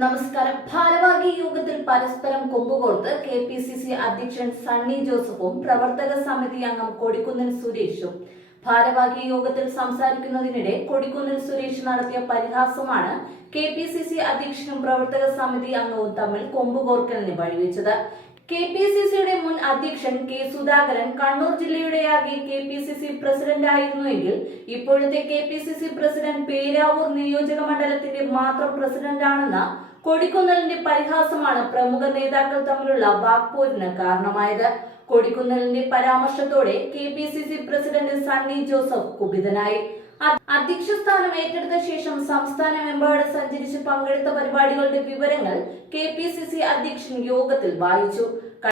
നമസ്കാരം. ഭാരവാഹി യോഗത്തിൽ പരസ്പരം കൊമ്പുകോർത്ത് കെ പി സി സി അധ്യക്ഷൻ സണ്ണി ജോസഫും പ്രവർത്തക സമിതി അംഗം കൊടിക്കുന്നിൽ സുരേഷും. ഭാരവാഹി യോഗത്തിൽ സംസാരിക്കുന്നതിനിടെ കൊടിക്കുന്നിൽ സുരേഷ് നടത്തിയ പരിഹാസമാണ് കെ പി സി സി അധ്യക്ഷനും പ്രവർത്തക സമിതി അംഗവും തമ്മിൽ കൊമ്പുകോർക്കലിന് വഴിവെച്ചത്. കെ പി സി സിയുടെ മുൻ അധ്യക്ഷൻ K Sudhakaran Kannur ജില്ലയുടെയാകെ K P C C president ആയിരുന്നുവെങ്കിൽ ഇപ്പോഴത്തെ K P C C president Peravoor നിയോജക മണ്ഡലത്തിന്റെ മാത്രം പ്രസിഡന്റാണെന്ന കൊടിക്കുന്നലിന്റെ പരിഹാസമാണ് പ്രമുഖ നേതാക്കൾ തമ്മിലുള്ള വാക്പോരിന് കാരണമായത്. കൊടിക്കുന്നലിന്റെ പരാമർശത്തോടെ K P C C president Sunny Joseph കുപിതനായി. അധ്യക്ഷ സ്ഥാനം ഏറ്റെടുത്ത ശേഷം സംസ്ഥാനമെമ്പാട് സഞ്ചരിച്ച് പങ്കെടുത്ത പരിപാടികളുടെ വിവരങ്ങൾ കെ പി സി സി അധ്യക്ഷൻ യോഗത്തിൽ വായിച്ചു.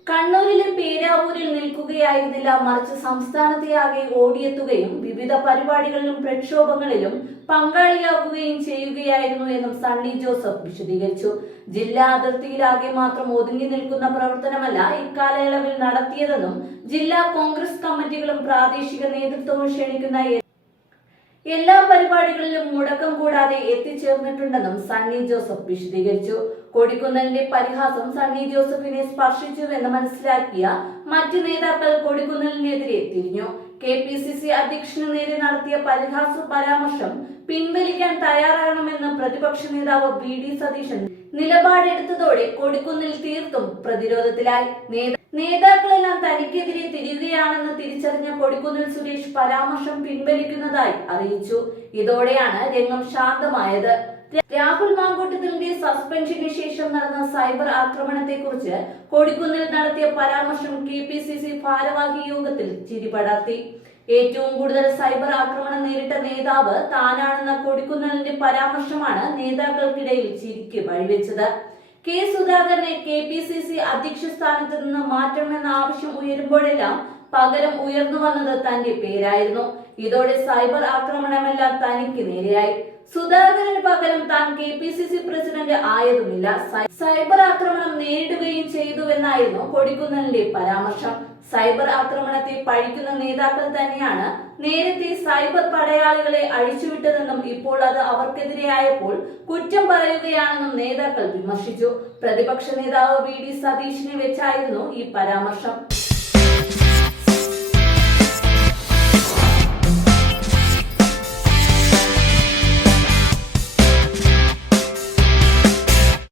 കണ്ണൂരിലെ പേരാവൂരിൽ നിൽക്കുകയായിരുന്നില്ല മറിച്ച് സംസ്ഥാനത്തെ സംസ്ഥാനത്തെയാകെ ഓടിയെത്തുകയും വിവിധ പരിപാടികളിലും പ്രക്ഷോഭങ്ങളിലും പങ്കാളിയാകുകയും ചെയ്യുകയായിരുന്നു എന്നും സണ്ണി ജോസഫ് വിശദീകരിച്ചു. ജില്ലാ അതിർത്തിയിലാകെ മാത്രം ഒതുങ്ങി നിൽക്കുന്ന പ്രവർത്തനമല്ല ഇക്കാലയളവിൽ നടത്തിയതെന്നും ജില്ലാ കോൺഗ്രസ് കമ്മിറ്റികളും പ്രാദേശിക നേതൃത്വവും ക്ഷണിക്കുന്ന എല്ലാ പരിപാടികളിലും മുടക്കം കൂടാതെ എത്തിച്ചേർന്നിട്ടുണ്ടെന്നും സണ്ണി ജോസഫ് വിശദീകരിച്ചു. കൊടിക്കുന്നലിന്റെ പരിഹാസം സണ്ണി ജോസഫിനെ സ്പർശിച്ചുവെന്ന് മനസ്സിലാക്കിയ മറ്റു നേതാക്കൾ കൊടിക്കുന്നലിനെതിരെ തിരിഞ്ഞു. കെ പി സി സി അധ്യക്ഷന് നേരെ നടത്തിയ പരിഹാസ പരാമർശം പിൻവലിക്കാൻ തയ്യാറാകണമെന്ന് പ്രതിപക്ഷ നേതാവ് വി ഡി സതീശൻ നിലപാടെടുത്തതോടെ കൊടിക്കുന്നിൽ തീർത്തും പ്രതിരോധത്തിലായി. നേതാ- നേതാക്കളെല്ലാം തനിക്കെതിരെ തിരിയുകയാണെന്ന് തിരിച്ചറിഞ്ഞ കൊടിക്കുന്നിൽ സുരേഷ് പരാമർശം പിൻവലിക്കുന്നതായി അറിയിച്ചു. ഇതോടെയാണ് രംഗം ശാന്തമായത്. രാഹുൽ മാങ്കൂട്ടത്തിന്റെ സസ്പെൻഷന് ശേഷം നടന്ന സൈബർ ആക്രമണത്തെ കുറിച്ച് കൊടിക്കുന്നിൽ നടത്തിയ പരാമർശം കെ പി സി സി ഭാരവാഹി യോഗത്തിൽ ചിരിപടർത്തി. ഏറ്റവും കൂടുതൽ സൈബർ ആക്രമണം നേരിട്ട നേതാവ് താനാണെന്ന കൊടിക്കുന്നിലിന്റെ പരാമർശമാണ് നേതാക്കൾക്കിടയിൽ ചിരിക്ക് വഴിവെച്ചത്. കെ സുധാകരനെ കെ പി സി സി അധ്യക്ഷ സ്ഥാനത്ത് നിന്ന് മാറ്റണമെന്ന ആവശ്യം ഉയരുമ്പോഴെല്ലാം പകരം ഉയർന്നു വന്നത് തന്റെ പേരായിരുന്നു. ഇതോടെ സൈബർ ആക്രമണമെല്ലാം തനിക്ക് നേരെയായി. സുധാകരന് പകരം താൻ K P C C president ആയതുമില്ല. Cyber ആക്രമണം നേരിടുകയും ചെയ്തുവെന്നായിരുന്നു കൊടിക്കുന്നലിന്റെ പരാമർശം. സൈബർ ആക്രമണത്തെ പഴിക്കുന്ന നേതാക്കൾ തന്നെയാണ് നേരത്തെ സൈബർ പടയാളികളെ അഴിച്ചുവിട്ടതെന്നും ഇപ്പോൾ അത് അവർക്കെതിരെയായപ്പോൾ കുറ്റം പറയുകയാണെന്നും നേതാക്കൾ വിമർശിച്ചു. പ്രതിപക്ഷ നേതാവ് വി. ഡി. സതീഷിനെ വെച്ചായിരുന്നു ഈ പരാമർശം.